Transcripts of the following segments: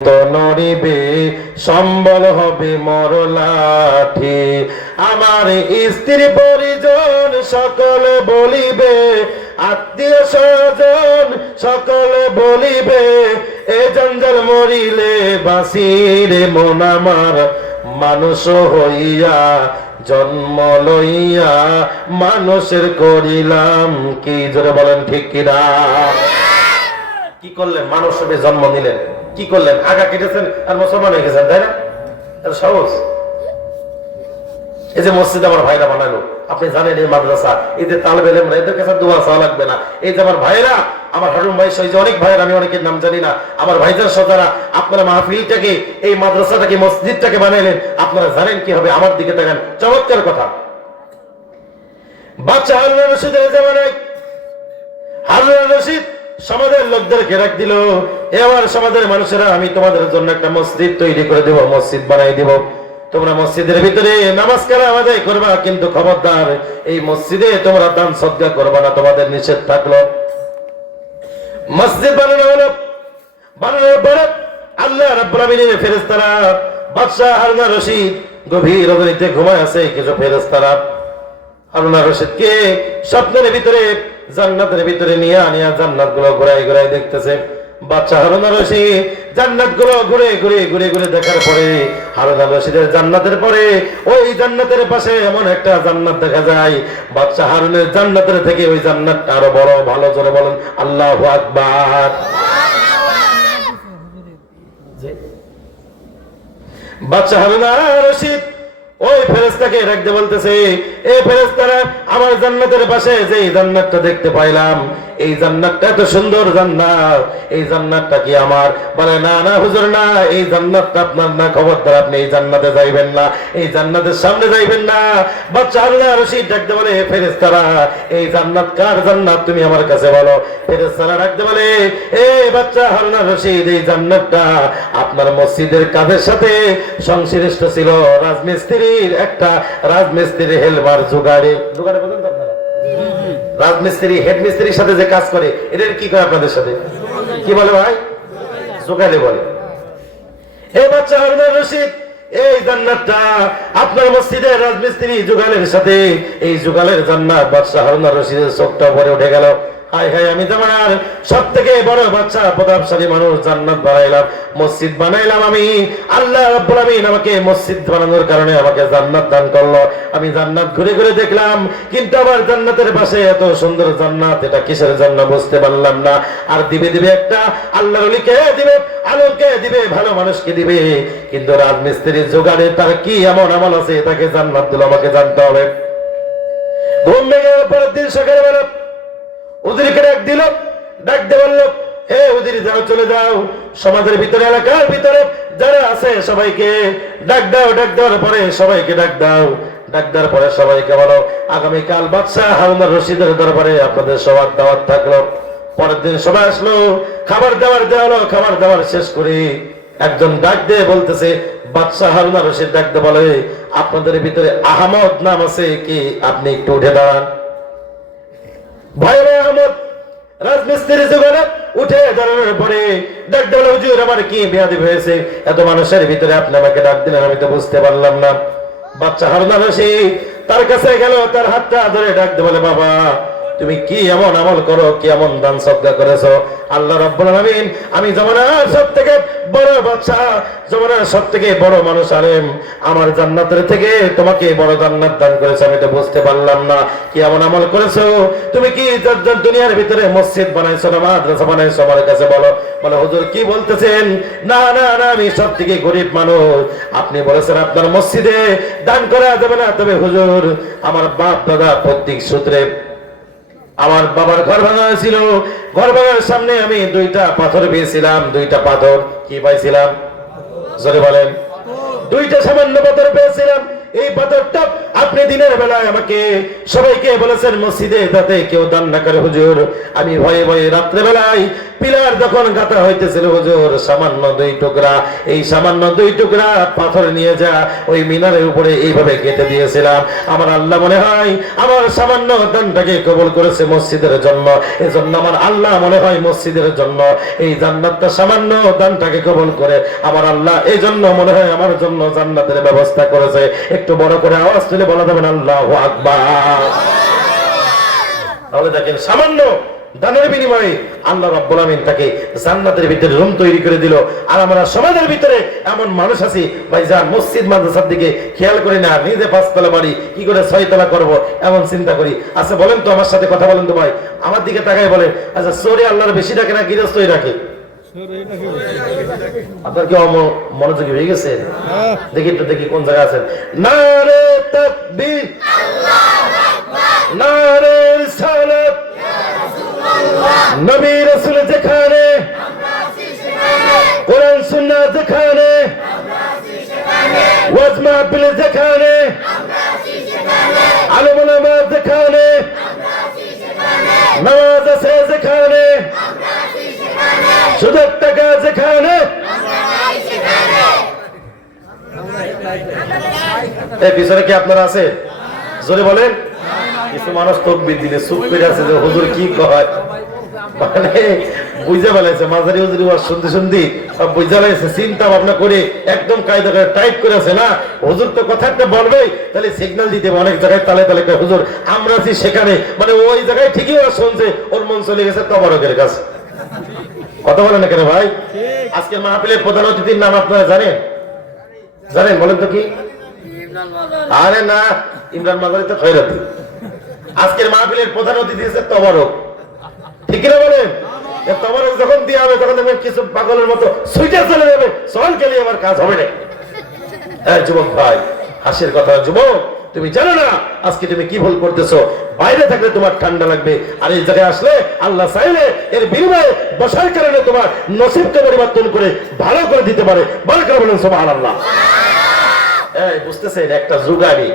তো নড়িবে সম্বল হবে মরলাঠি। আমার স্ত্রী পরিজন সকলে বলিবে, আত্মীয় স্বজন সকলে বলিবে, এ জঞ্জাল মরিলে বাঁচিরে মন আমার। মানুষ হইয়া জন্ম লইয়া মানুষের করিলাম কি। জোরে বলেন ঠিক কিনা? কি করলেন? মানুষ হিসেবে জন্ম নিলেন, কি করলেন? আগা কেটেছেন আর মুসলমান হয়ে গেছেন, তাই না? সহজ। এই যে মসজিদ আমার ভাইরা বানালো, আপনি জানেন এই মাদ্রাসা, এই যে তালেব ইলমরা, এদের কাছে দোয়া চাওয়া লাগবে না। এই যে আমার ভাইরা, আমার হারুন ভাই সহ যে অনেক ভাইরা, আমি অনেকের নাম জানি না, আমার ভাইজান সজারা, আপনারা মাহফিলটাকে, এই মাদ্রাসাটাকে, মসজিদটাকে বানাইলেন, আপনারা জানেন কি হবে? আমার দিকে তাকান, চমৎকার কথা। বাচ্চা হারুন রশিদের জামানায় হারুন রশিদ সমাজের লোকদের ঘেরাক দিল, এবার সমাজের মানুষেরা, আমি তোমাদের জন্য একটা মসজিদ তৈরি করে দেব, মসজিদ বানাই দিব, তোমরা মসজিদের ভিতরে নামাজ কালাম আদায় করবা, কিন্তু খবরদার এই মসজিদে তোমরা দান সদকা করবা না, তোমাদের নিষেধ থাকলো। মসজিদ বানানো হলো, বানানোর পরে আল্লাহ রাব্বুল আমিনের ফেরেশতারা, বাদশা হারুন রশিদ গভীর রজনীতে ঘুমায় আছে, কিছু ফেরেশতারা হারুন রশিদকে স্বপ্নের ভিতরে জান্নাতের ভিতরে নিয়ে আনিয়া জান্নাত গুলো ঘুরাই ঘুরাই দেখতেছে। বাচ্চা হারুন রশিদ জান্নাত গুলো ঘুরে ঘুরে ঘুরে ঘুরে দেখার পরে, হারুন রশিদের জান্নাতের পরে ওই জান্নাতের পাশে এমন একটা জান্নাত দেখা যায়, বাচ্চা হারুনের জান্নাতের থেকে ওই জান্নাতটা আরো বড়। ভালো জোরে বলেন আল্লাহু আকবার। বাচ্চা হারুন রশিদ ওই ফেরেশতাকে রাখতে বলতেছে, এই ফেরেশতারা, আমার জান্নাতের পাশে যে জান্নাতটা দেখতে পাইলাম, এই জান্নাতটা এত সুন্দর জান্নাত, এই জান্নাতটা কি আমার? বলে না না হুজুর, না, এই জান্নাতটা আপনার না, খবরদার আপনি এই জান্নাতে যাইবেন না, এই জান্নাতের সামনে যাইবেন না। বাচ্চা হারুন রশিদ ডাকতে বলে, ফেরেশতারা, এই জান্নাত কার জান্নাত? তুমি আমার কাছে বলো। ফেরেশতারা ডাকতে বলে, এই বাচ্চা হারুন রশিদ, এই জান্নাতটা আপনার মসজিদের কাজের সাথে সংশ্লিষ্ট ছিল। রাজমিস্ত্রির একটা রাজমিস্ত্রির হেলপার জোগাড়ে বলেন তো আপনারা, রাজমিস্ত্রি হেড মিস্ত্রির সাথে যে কাজ করে, এদের কি করে আপনাদের সাথে? কি বলে ভাই? জোগাড়ে বলে। এই বাচ্চা হারুন রশিদ, এই জান্নাতটা আপনার মসজিদের রাজমিস্ত্রি জোগালের সাথে, এই জোগালের জান্নাত বাদশা হারুন রশিদের চোখটা ভরে উঠে গেল। হায় হায়, আমি জামানার সব থেকে বড় বাচ্চা প্রতাপশালী মানুষ, জান্নাত বানাইলাম, মসজিদ বানাইলাম আমি। আল্লাহ রাব্বুল আমিন আমাকে মসজিদ বানানোর কারণে আমাকে জান্নাত দান করলো। আমি জান্নাত ঘুরে ঘুরে দেখলাম, কিন্তু আমার জান্নাতের পাশে এত সুন্দর জান্নাত, এটা কিসের জন্য বুঝতে পারলাম না। আর দিবে দিবে একটা আল্লাহর ওলিকে দিবে, আলোকে দিবে, ভালো মানুষকে দিবে, কিন্তু রাজমিস্ত্রির জোগাড়ে তার কি এমন আমল আছে, তাকে জান্নাত দিল, আমাকে জানতে হবে। ঘুম ভেঙে পরের দিন সকালবেলা উজিরকে ডাক দিল, ডাক দিয়ে বলল, হে উজির, যাও, চলে যাও, সমাজের ভিতরে, এলাকার ভিতরে যারা আছে সবাইকে ডাক দাও। ডাক দেওয়ার পরে সবাইকে ডাক দাও। ডাক দেওয়ার পরে সবাইকে বলো, আগামীকাল বাদশা হারুন রশিদের দরবারে আপনাদের সবার দাওয়াত থাকলো। পরের দিন সবাই আসলো, খাবার দাবার দেওয়া হলো। খাবার দাবার শেষ করে একজন ডাক দিয়ে বলতেছে, বাদশা হারুন রশিদ ডাক দিয়ে বলে, আপনাদের ভিতরে আহমদ নাম আছে কি? আপনি একটু উঠে দাঁড়ান। ভাইরা আহমদ রাজমিস্ত্রি জোগাড়ে উঠে দাঁড়ানোর পরে ডাক দিল, হুজুর, আমার কি বেয়াদবি হয়েছে? এত মানুষের ভিতরে আপনি আমাকে ডাক দিলেন, আমি তো বুঝতে পারলাম না। বাচ্চা হারুন রশিদ তার কাছে গেল, তার হাতটা ধরে ডাক দিয়ে বলে, বাবা, তুমি কি এমন আমল করো, কি এমন দান সদকা করেছো? আল্লাহ রাব্বুল আমিন, আমি জামানার সব থেকে বড় বাদশা, জামানার সব থেকে বড় মানুষ আলেম, আমার জান্নাতের থেকে তোমাকে বড় জান্নাত দান করেছে, আমি তো বুঝতে পারলাম না কি এমন আমল করেছো। তুমি কি দুনিয়ার ভিতরে মসজিদ বানাইছো না মাদ্রাসা বানাইছো? আমার কাছে বলো। বলে, হুজুর কি বলতেছেন? না না না, আমি সব থেকে গরিব মানুষ, আপনি বলেছেন আপনার মসজিদে দান করা যাবে না। তবে হুজুর, আমার বাপ দাদা পৈতৃক সূত্রে আমার বাবার ঘর ভাঙা হয়েছিল, ঘর ভাঙার সামনে আমি দুইটা পাথর পেয়েছিলাম। দুইটা পাথর কি পাইছিলাম? জোরে বলেন। দুইটা সামান্য পাথর পেয়েছিলাম। এই পাথরটা আপনি দিনের বেলায় আমাকে সবাইকে বলেছেন মসজিদে যাতে কেউ দান না করে। হুজুর, আমি ভয়ে ভয়ে রাত্রে বেলায় পিলার যখন গাঁথা হইতেছিল হুজুর সামান্য 2 টুকরা, এই সামান্য 2 টুকরা পাথর নিয়ে যা ওই মিনারের উপরে এইভাবে গেঁথে দিয়েছিলাম। আমার আল্লাহ মনে হয় আমার সামান্য দানটাকে কবুল করেছে মসজিদের জন্য, এজন্য আমার আল্লাহ মনে হয় মসজিদের জন্য এই জান্নাতটা সামান্য দানটাকে কবুল করে আমার আল্লাহ এই জন্য মনে হয় আমার জন্য জান্নাতের ব্যবস্থা করেছে। একটু বড় করে আওয়াজ তুলে বলা যাবেন আল্লাহু আকবার। তাহলে দেখেন সামান্য দানের বিনিময়ে আল্লাহ রাব্বুল আমিন তাকে জান্নাতের ভিতরে রুম তৈরি করে দিল। আর আমরা সমাজের ভিতরে এমন মানুষ আছি ভাইজান মসজিদ মাদ্রাসার দিকে খেয়াল করি না, নিজে 5 তলা বাড়ি কি করে 6 তলা করব এমন চিন্তা করি। আচ্ছা বলেন তো, আমার সাথে কথা বলেন তো ভাই, আমার দিকে তাকাই বলেন, আচ্ছা চোরে আল্লাহর বেশি ডাকে না গৃহস্থই রাখে? আপনার কি মনোযোগী হয়ে গেছে? দেখি তো, দেখি কোন জায়গায় আছেন। নারে তাকবীর, আল্লাহু আকবার, নারে রিসালাত, নবী রাসূল যেখানে, আমরা আছি সেখানে, কোরআন সুন্নাহ যেখানে, আমরা আছি সেখানে, ওয়াজ মাহফিল যেখানে, আমরা আছি সেখানে, আলেম ওলামা যেখানে, আমরা আছি সেখানে, নামাজ আছে যেখানে, আমরা আছি সেখানে, সুদের টাকা যেখানে, আমরা আছি সেখানে। এই পিছনে কি আপনারা আছে? জোরে বলেন। কিছু মানুষ তাকবীর দিলে চুপ করে আছে যে হুজুর কি কয়, মানে বুঝে ফেলাইছে মাঝারি হুজুরি ওয়াজ শুনতে শুনতে সব বুঝে ফেলাইছে, চিন্তা ভাবনা করে একদম কায়দা করে টাইট করে আছে না হুজুর তো কথা একটা বলবেই, তাহলে সিগন্যাল দিতে হবে অনেক জায়গায় তালে তালে কয় হুজুর আমরা আছি সেখানে, মানে ওই জায়গায় ঠিকই ওয়াজ শুনছে, ওর মন চলে গেছে তবারকের কাছে। কথা বলেন না কেন ভাই? আজকের মাহফিলের প্রধান অতিথির নাম আপনারা জানেন? জানেন? বলেন তো কি? আরে না, ইমরান মাজারি তো খয়রাতি। আজকের মাহফিলের প্রধান অতিথি হচ্ছে তবারক, ঠিক না বলেন? তবারক যখন দিয়ে হবে তখন দেখবেন কিছু পাগলের মতো সুইটা চলে যাবে, সল গেলে আমার কাজ হবে না। হ্যাঁ যুবক ভাই, হাসির কথা যুবক, তুমি জানো না আজকে তুমি কি ভুল করতেছো। বাইরে থাকলে তোমার ঠান্ডা লাগবে, আর এই জায়গায় আসলে আল্লাহ চাইলে এর বিনিময়ে বসার কারণে তোমার নসিবকে পরিবর্তন করে ভালো করে দিতে পারে। বলে করে বলেন সুবহানাল্লাহ। এই বুঝতেছেন, একটা যুগারি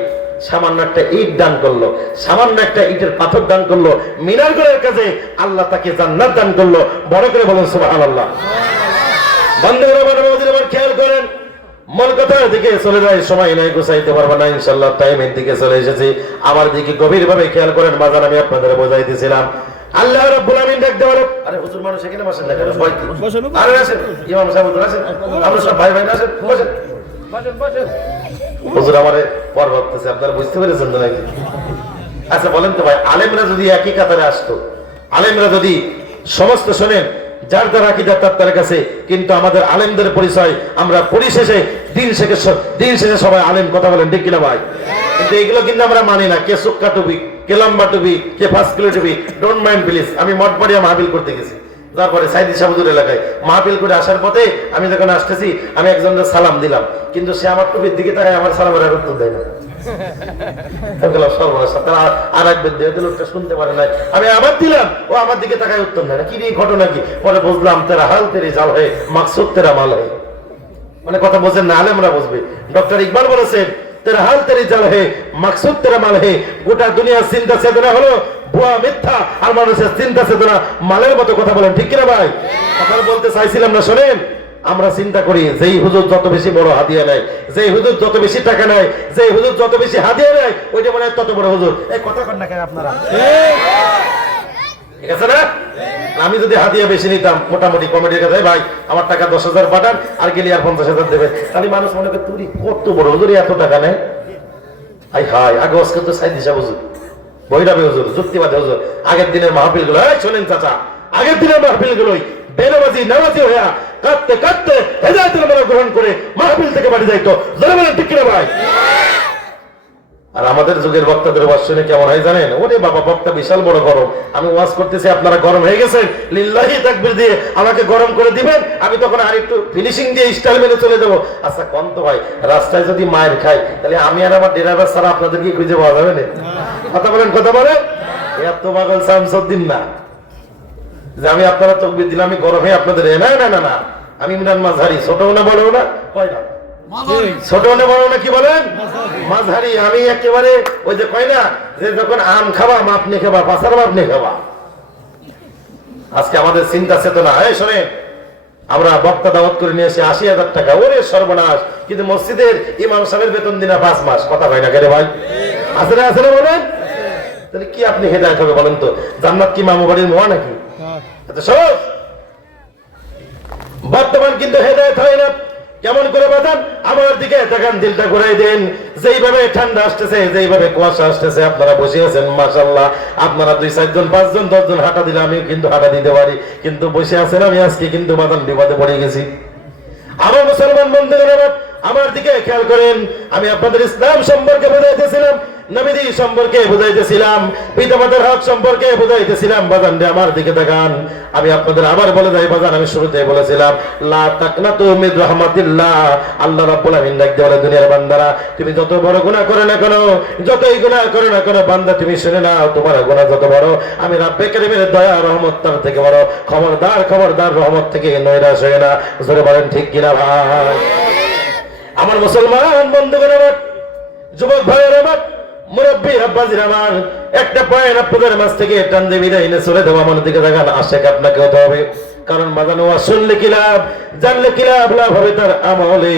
সামান্য একটা ইট দান করলো, সামান্য একটা ইটের পাথর দান করলো, মিনারগুলোর কাছে আল্লাহ তাকে জান্নাত দান করলো। বড় করে বলেন সুবহানাল্লাহ। বন্ধুরা আমার খেয়াল করেন, মূল কথার দিকে চলে যায়, সময় নাই গোছাইতে পারবো না ইনশাআল্লাহ, টাইমের দিকে চলে এসেছি। আমার দিকে গভীর ভাবে খেয়াল করেন, বাজার আমি আপনাদের বোঝাইতেছিলাম। আল্লাহ রাব্বুল আমিন দেখতে পারো, আরে হুজুর মানুষ এখানে বসেন না কেন? বসেন, আরে আসেন, ইমাম সাহেব হুজুর আসেন, আমরা সব ভাই ভাই আসেন, বসেন বসেন বসেন। হুজুর আমারে পর ভাবতেছে, আপনারা বুঝতে পেরেছেন তো নাকি? আচ্ছা বলেন তো ভাই, আলেমরা যদি একই কাতারে আসতো, আলেমরা যদি সমস্ত শোনেন যার দ্বারা আকীদা তার কাছে, কিন্তু আমাদের আলেমদের পরিচয় আমরা পরিশেষে দিন শেষে সবাই আলেম। কথা বলেন ঠিক কিনা ভাই? কিন্তু এগুলো কিন্তু আমরা মানি না। কে সুক্কা টুপি, কে লম্বা টুপি, কে 5 কিলো টুপি, ডোন্ট মাইন্ড প্লিজ। আমি মঠবাড়িয়া মাহফিল করতে গেছি, তারপরে সাইদি সাহুদুর এলাকায় মাহফিল করে আসার পথে আমি যখন আসতেছি আমি একজনের সালাম দিলাম, কিন্তু সে আমার টুপির দিকে তাকায় আমার সালামের আর উত্তর দেয় না। আর একবার লোকটা শুনতে পারে না, আমি আবার দিলাম, ও আমার দিকে তাকায় উত্তর দেয় না। কি নিয়ে ঘটনা কি? পরে বুঝলাম তেরা হাল তেরি জাল হয়ে মাকসুদ তেরা মাল হয়। মানে কথা বোঝেন না, আলেমরা বুঝবে। ডক্টর ইকবাল বলেছেন তেরা হাল তেরি জাল হে মাকসুদ তেরা মাল হে। গোটা দুনিয়ার চিন্তা চেতনা হলো ভুয়া মিথ্যা, আর মানুষের চিন্তা চেতনা মালের মতো। কথা বলেন ঠিক কিনা ভাই? আপনারা বলতে চাইছিলাম না, শোনেন। আমরা চিন্তা করি যেই হুজুর যত বেশি বড় হাদিয়া নেয়, যেই হুজুর যত বেশি টাকা নেয়, যেই হুজুর যত বেশি হাদিয়া নেয়, ওইটা মনে হয় তত বড় হুজুর। এই কথা কন না কেন আপনারা? ঠিক আছে না? আমি যদি হাদিয়া বেশি নিতাম, মোটামুটি কমিটির কাছে ভাই আমার টাকা 10,000 পাঠান আর গেলি আর 50,000 দেবে, তাহলে মানুষ মনে করে তুই কত বড় হুজুর, এত টাকা নেয়। আই হাই, আগে আজকে তো সাইদি সাহেব হুজুর, বৈরাবী হুজুর, যুক্তিবাদী হুজুর। আগের দিনের মাহফিল গুলো, শোনেন চাচা, আগের দিনের মাহফিল গুলোই বেনামাজি নামাজি হইয়া কাঁদতে কাঁদতে হেদায়েতের মালা গ্রহণ করে মাহফিল থেকে বাড়ি যাইতো। জোরে বলেন ঠিক কিনা ভাই? আর আমাদের যুগের বক্তাদের ওয়াজ শুনে কেমন হয় জানেন? ওরে বাবা, বক্তা বিশাল বড় গরম, আমি ওয়াজ করতেছি আপনারা গরম হয়ে গেছেন, লিল্লাহি তাকবীর দিয়ে আমাকে গরম করে দিবেন, আমি তখন আর একটু ফিনিশিং দিয়ে স্টাইল মেনে চলে যাবো। আচ্ছা কোন তো ভাই, রাস্তায় যদি মায়ের খাই তাহলে আমি আর আমার ড্রাইভার ছাড়া আপনাদেরকে খুঁজে পাওয়া যাবে না? কথা বলেন কথা বলেন। এত পাগল শামসুদ্দিন না যে আমি আপনারা তাকবীর দিলাম আমি গরম হয়ে আপনাদের, না না না না, আমি ইমরান মাঝহারি, ছোটও না বড়ও না, কয় না ছোট না বড় না, কি বলেন? মাঝহারি। আমি একেবারে ওই যে কয় না যে যখন আম খাবা মাপনে খাবা, পাশার মাপনে খাবা। আজকে আমাদের চিন্তা চেতনা, এই শোনেন, আমরা বক্তা দাওয়াত করে নিয়ে এসে 80,000 টাকা, ওরে সর্বনাশ, কিন্তু মসজিদের ইমাম সাহেবের বেতন দিনা 5 মাস, কথা হয় না কেন ভাই? আছে না বলেন? তাহলে কি আপনি হেদায়েত হবে বলেন তো? জান্নাত কি মামু বাড়ির মোয়া নাকি? এত সহজ? বর্তমান কিন্তু হেদায়েত হয় না। কেমন করে বাদান? আমার দিকে তাকান, দিলটা ঘুরাই দেন। যেইভাবে ঠান্ডা আসতেছে, যেইভাবে কুয়াশা আসতেছে, আপনারা বসে আছেন মাশাআল্লাহ, আপনারা 2, 4 জন, 5 জন, 10 জন হাঁটা দিলে আমি কিন্তু হাঁটা দিতে পারি, কিন্তু বসে আছেন, আমি আজকে কিন্তু বাদান বিপদে পড়ে গেছি। আমার মুসলমান বন্ধুরা, আমার দিকে খেয়াল করেন, আমি আপনাদের ইসলাম সম্পর্কে বুঝাইতেছিলাম, নবীজি সম্পর্কে বুঝাইতেছিলাম, পিতামাতার হক সম্পর্কে বুঝাইতেছিলাম। বাজান রে, আমার দিকে তাকান, আমি আপনাদের আবার বলে যাই বাজান, আমি শুরুতে বলেছিলাম লা তাকনাতু মির রাহমাতিল্লাহ। আল্লাহ রাব্বুল আমিন ডাকতে বলে, দুনিয়ার বান্দারা, তুমি যত বড় গুনাহ করে না কেন, যতই গুনাহ করে না কেন, বান্দা তুমি শুনে নাও, তোমার গুনাহ যত বড়, আমি রাব্বে কারীমের দয়া রহমত তার থেকে বড়। খবরদার রহমত থেকে নৈরাশ হয় না। জোরে বলেন ঠিক কিনা ভাই? আমার মুসলমান বন্ধুগণ, আমার যুবক ভাইয়ের, আমার মুরব্বী আব্বাজির, আমার একটা পয়েন্ট আপনাদের মাঝ থেকে টান দিয়ে বিদায় এনে চলে দেবো। আমার দিকে দেখান, আশেক আপনাকে হতে হবে। কারণ বাজানো শুনলে কি লাভ, জানলে কি লাভ? লাভ হবে তার আমলে,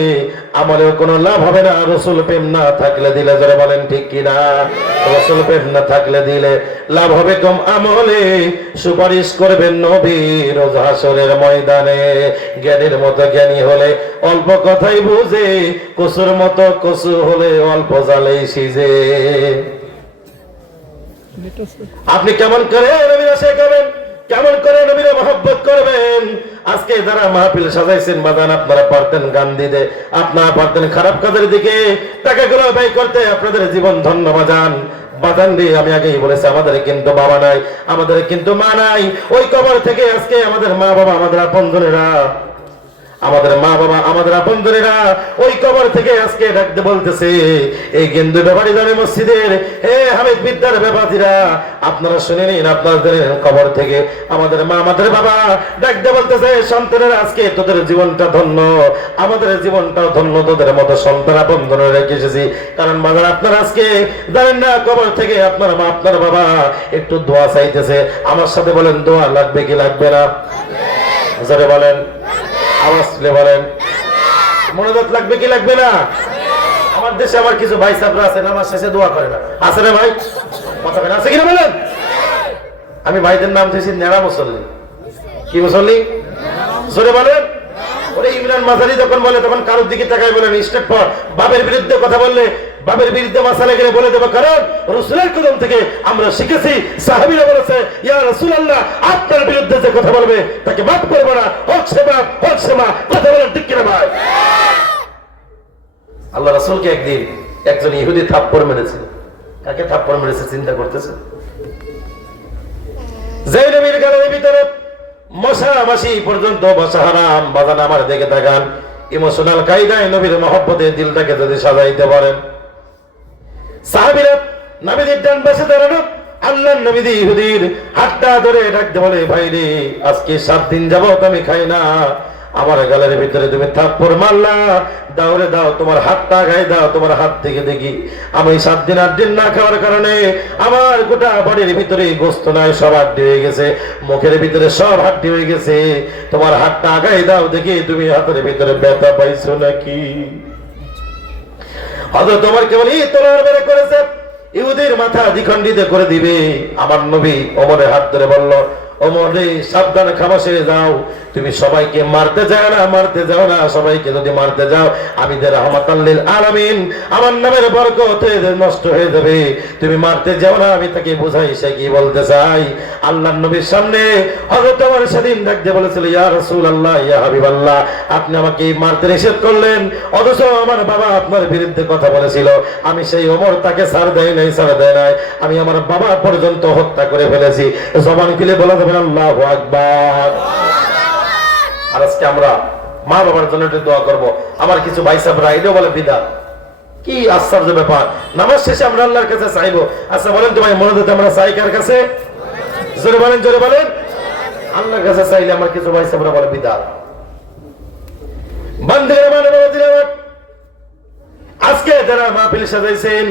আমলেও কোনো লাভ হবে না রসুল প্রেম না থাকলে দিলে। যারা বলেন ঠিক কিনা? রসুল প্রেম না থাকলে দিলে লাভ হবে কম, আমলে সুপারিশ করবেন নবী রোজ হাসরের ময়দানে। জ্ঞানীর মতো জ্ঞানী হলে অল্প কথাই বুঝে, কসুর মতো কসু হলে অল্প জালেই সিজে। আপনি কেমন করে নবীরা শেখাবেন, কেমন করে নবীরা মহব্বত করবেন? আজকে যারা মাহফিল সাজাইছেন বাজান, আপনারা পারতেন গান দিতে, আপনারা পারতেন খারাপ কাজের দিকে টাকাগুলো ব্যয় করতে, আপনাদের জীবন ধন্য বাজান। বাজান রে, আমি আগেই বলেছি, আমাদের কিন্তু বাবা নাই, আমাদের কিন্তু মা নাই। ওই কবর থেকে আজকে আমাদের মা বাবা, আমাদের আপনজনেরা, আমাদের মা বাবা, আমাদের আপনজনেরা ওই কবর থেকে আজকে ডাকতে বলতেছে, এই গেন্দু ব্যাপারী দামে মসজিদের হে হামিদ বিদ্যার ব্যাপারীরা, আপনারা শুনে নিন, আপনাদের কবর থেকে আমাদের মা, আমাদের বাবা ডাকতে বলতেছে, সন্তানেরা আজকে তোদের জীবনটা ধন্য, আমাদের জীবনটাও ধন্য, তোদের মতো সন্তান আপনজনে রেখে এসেছি। কারণ বাজার, আপনারা আজকে জানেন না, কবর থেকে আপনার মা, আপনার বাবা একটু দোয়া চাইতেছে। আমার সাথে বলেন, দোয়া লাগবে কি লাগবে না? জোরে বলেন, আওয়াজ তুলে বলেন, মনোযোগ লাগবে কি লাগবে না? আমার দেশে আমার কিছু ভাই সাহেবরা আছে, নামাজ শেষে দোয়া করে না, আছে না ভাই? কথা বলেন, আছে কিনা বলেন? আমি ভাইদের নাম দিয়েছি নেড়া মুসল্লি। কি মুসল্লি? জোরে বলেন। ওরে ইমরান মাজারি যখন বলে, তখন কারোর দিকে তাকায় বলেন স্টেট ফর। বাবের বিরুদ্ধে কথা বললে, বাবের বিরুদ্ধে মাসালা গেলে বলে দেবো, কারণ রাসূলের কদম থেকে আমরা শিখেছি, সাহাবীরা বলেছে, ইয়া রাসূলুল্লাহ, আপনার বিরুদ্ধে যে কথা বলবে তাকে মাফ করব না, হোক সেবা, হোক সেবা। কথা বলেন ঠিক কিনা ভাই? আল্লাহ রাসূলকে একদিন একজন ইহুদি থাপ্পড় মেরেছিল। কাকে থাপ্পড় মেরেছে চিন্তা করতেছে? যে নবীর গালের ভিতরে মশা মাসি পর্যন্ত বসা হারাম। বাজান, আমার দিকে তাকান, ইমোশনাল কায়দায় নবীর মহব্বতে দিলটাকে যদি সাজাইতে পারেন। সাহাবীরা নবীর ডান পাশে দাঁড়ানো, আল্লাহর নবী ইহুদির হাতটা ধরে ডাকতে বলে, ভাই রে, আজকে 7 দিন যাবত আমি খাই না, আমার গালের ভিতরে তুমি থাপ্পড় মারলা, দাও রে দাও, তোমার হাতটা গায়ে দাও, তোমার হাত থেকে দেখি। আমি 7 দিন 8 দিন না খাওয়ার কারণে আমার গোটা বডির ভিতরে গোস্ত নাই, সব হাড্ডি হয়ে গেছে, মুখের ভিতরে সব হাড্ডি হয়ে গেছে, তোমার হাতটা গায়ে দাও দেখি, তুমি হাতের ভিতরে ব্যথা পাইছো নাকি? হয়তো তোমার কেবল তোলার বেড়ে করেছে, ইহুদির মাথা দ্বিখণ্ডিত করে দিবে। আমার নবী ওমরের হাত ধরে বলল, ওমর রে, সাবধান, খামোশে যাও, তুমি সবাইকে মারতে যাও না, মারতে যাও না। সবাইকে যদি মারতে যাও, আমি যে রাহমাতাল লিল আলামিন, আমার নামের বরকতে নষ্ট হয়ে যাবে। তুমি মারতে যাও না, আমি তাকে বুঝাই সে কি বলতে চাই। আল্লাহর নবীর সামনে হযরত ওমর সেদিন ডাকতে বলেছিল, ইয়া রাসূলুল্লাহ, ইয়া হাবিবাল্লাহ, আপনি আমাকে মারতে নিষেধ করলেন, অথচ আমার বাবা আপনার বিরুদ্ধে কথা বলেছিল। আমি সেই ওমর, তাকে ছাড় দেয় নাই, ছাড় দেয় নাই, আমি আমার বাবা পর্যন্ত হত্যা করে ফেলেছি। জবান খুলে বলা যাবে আল্লাহু আকবার। আর আজকে আমরা মা বাবার জন্য একটু দোয়া করবো। আমার কিছু ভাই সাহেবরা এটাও বলে বিদআত। কি আশ্চর্য ব্যাপার, নামাজ শেষে আমরা আল্লাহর কাছে চাইবো। আচ্ছা বলেন তো ভাই, মনোযোগ আমরা চাই কার কাছে? জোরে বলেন, জোরে বলেন। আল্লাহর কাছে চাইলে আমার কিছু ভাই সাহেবরা বলে বিদআত। বান্দিরা, মানবতার আজকে যারা মাহফিল সাজাইছেন,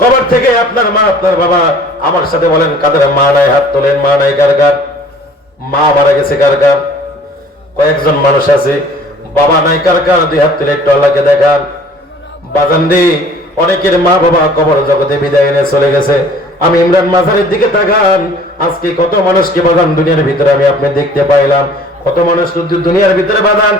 কবর থেকে আপনার মা, আপনার বাবা, আমার সাথে বলেন, কাদের মা নাই? হাত তোলেন। মা নাই কার কার? মা মারা গেছে কার কার? কয়েকজন মানুষ আছে বাবা নাই কার কার? দুই হাত তুলে একটু আল্লাহকে দেখান। বাজান রে, অনেকের মা বাবা কবর জগতে বিদায় নিয়ে চলে গেছে। আমি ইমরান মাজারের দিকে তাকান, আজকে কত মানুষকে বাজান দুনিয়ার ভিতরে আমি আপনি দেখতে পাইলাম, কত মানুষ দুনিয়ার ভিতরে বাজান